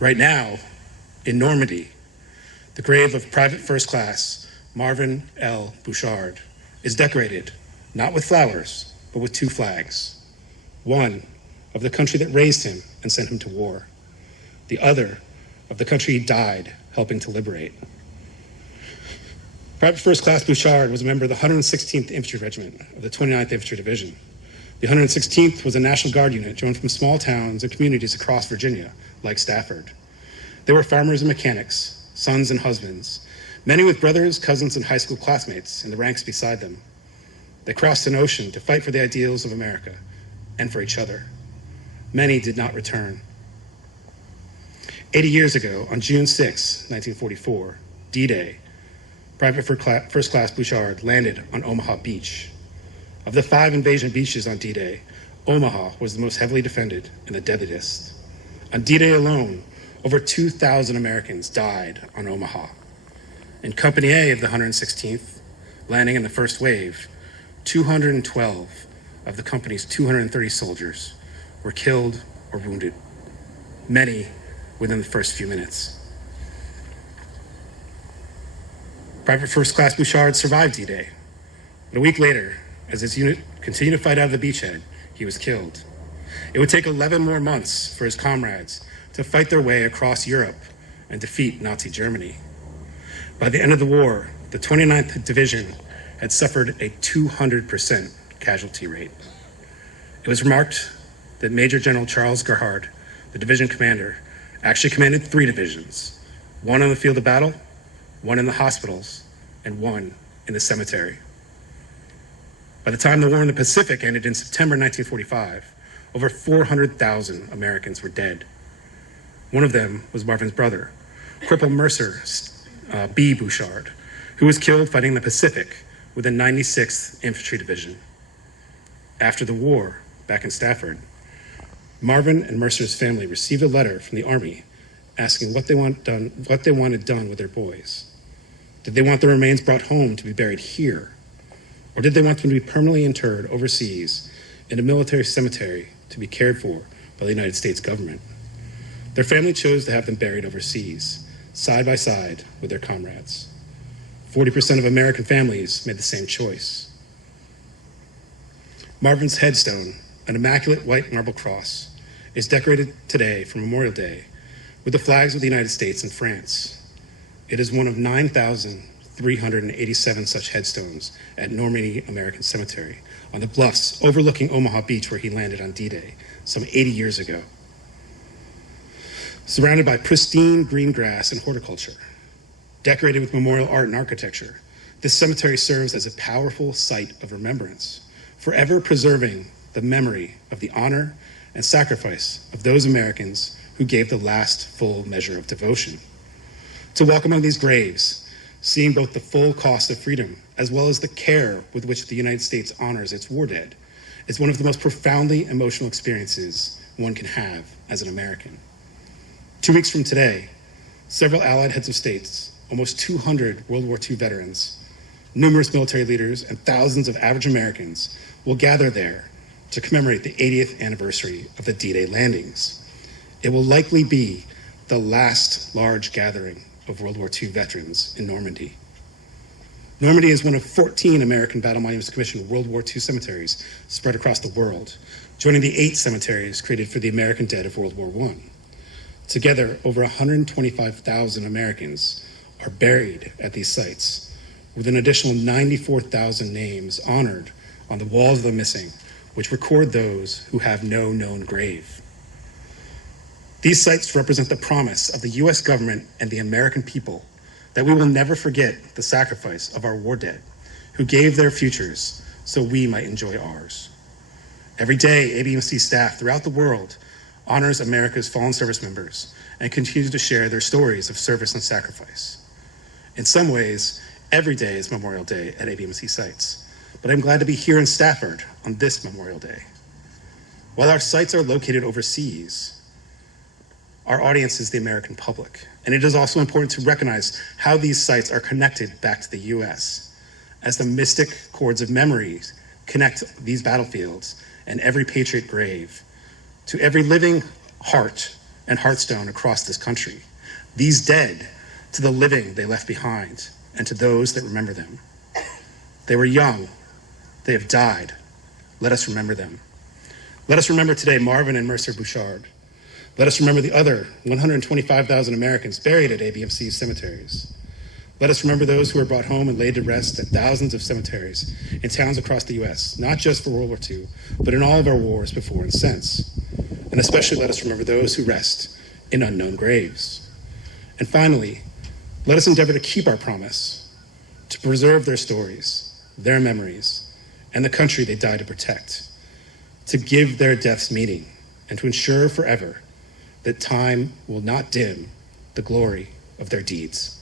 Right now, in Normandy, the grave of Private First Class Marvin L. Boutchyard is decorated not with flowers, but with two flags. One of the country that raised him and sent him to war. The other of the country he died helping to liberate. Private First Class Boutchyard was a member of the 116th Infantry Regiment of the 29th Infantry Division. The 116th was a National Guard unit joined from small towns and communities across Virginia, like Stafford. They were farmers and mechanics, sons and husbands, many with brothers, cousins, and high school classmates in the ranks beside them. They crossed an ocean to fight for the ideals of America and for each other. Many did not return. 80 years ago, on June 6, 1944, D-Day, Private First Class Boutchyard landed on Omaha Beach. Of the 5 invasion beaches on D-Day, Omaha was the most heavily defended and the deadliest. On D-Day alone, over 2,000 Americans died on Omaha. In Company A of the 116th, landing in the first wave, 212 of the company's 230 soldiers were killed or wounded, many within the first few minutes. Private First Class Boutchyard survived D-Day, but a week later, as his unit continued to fight out of the beachhead, he was killed. It would take 11 more months for his comrades to fight their way across Europe and defeat Nazi Germany. By the end of the war, the 29th Division had suffered a 200% casualty rate. It was remarked that Major General Charles Gerhard, the division commander, actually commanded 3 divisions, one on the field of battle, one in the hospitals, and one in the cemetery. By the time the war in the Pacific ended in September 1945, over 400,000 Americans were dead. One of them was Marvin's brother, Corporal Mercer B. Boutchyard, who was killed fighting the Pacific with the 96th Infantry Division. After the war, back in Stafford, Marvin and Mercer's family received a letter from the Army asking what they wanted done with their boys. Did they want their remains brought home to be buried here? Or did they want them to be permanently interred overseas in a military cemetery to be cared for by the United States government? Their family chose to have them buried overseas, side by side with their comrades. 40% of American families made the same choice. Marvin's headstone, an immaculate white marble cross, is decorated today for Memorial Day with the flags of the United States and France. It is one of 9,387 such headstones at Normandy American Cemetery on the bluffs overlooking Omaha Beach where he landed on D-Day some 80 years ago. Surrounded by pristine green grass and horticulture, decorated with memorial art and architecture, this cemetery serves as a powerful site of remembrance, forever preserving the memory of the honor and sacrifice of those Americans who gave the last full measure of devotion. To walk among these graves, seeing both the full cost of freedom as well as the care with which the United States honors its war dead, is one of the most profoundly emotional experiences one can have as an American. 2 weeks from today, several Allied heads of states, almost 200 World War II veterans, numerous military leaders, and thousands of average Americans will gather there to commemorate the 80th anniversary of the D-Day landings. It will likely be the last large gathering of World War II veterans in Normandy. Normandy is one of 14 American Battle Monuments Commission World War II cemeteries spread across the world, joining the 8 cemeteries created for the American dead of World War I. Together, over 125,000 Americans are buried at these sites, with an additional 94,000 names honored on the walls of the missing, which record those who have no known grave. These sites represent the promise of the U.S. government and the American people that we will never forget the sacrifice of our war dead, who gave their futures so we might enjoy ours. Every day, ABMC staff throughout the world honors America's fallen service members and continues to share their stories of service and sacrifice. In some ways, every day is Memorial Day at ABMC sites, but I'm glad to be here in Stafford on this Memorial Day. While our sites are located overseas, our audience is the American public, and it is also important to recognize how these sites are connected back to the U.S. as the mystic cords of memories connect these battlefields and every patriot grave to every living heart and hearthstone across this country. These dead, to the living they left behind, and to those that remember them. They were young. They have died. Let us remember them. Let us remember today Marvin and Mercer Boutchyard. Let us remember the other 125,000 Americans buried at ABMC's cemeteries. Let us remember those who were brought home and laid to rest at thousands of cemeteries in towns across the U.S., not just for World War II, but in all of our wars before and since. And especially let us remember those who rest in unknown graves. And finally, let us endeavor to keep our promise, to preserve their stories, their memories, and the country they died to protect, to give their deaths meaning, and to ensure forever that time will not dim the glory of their deeds.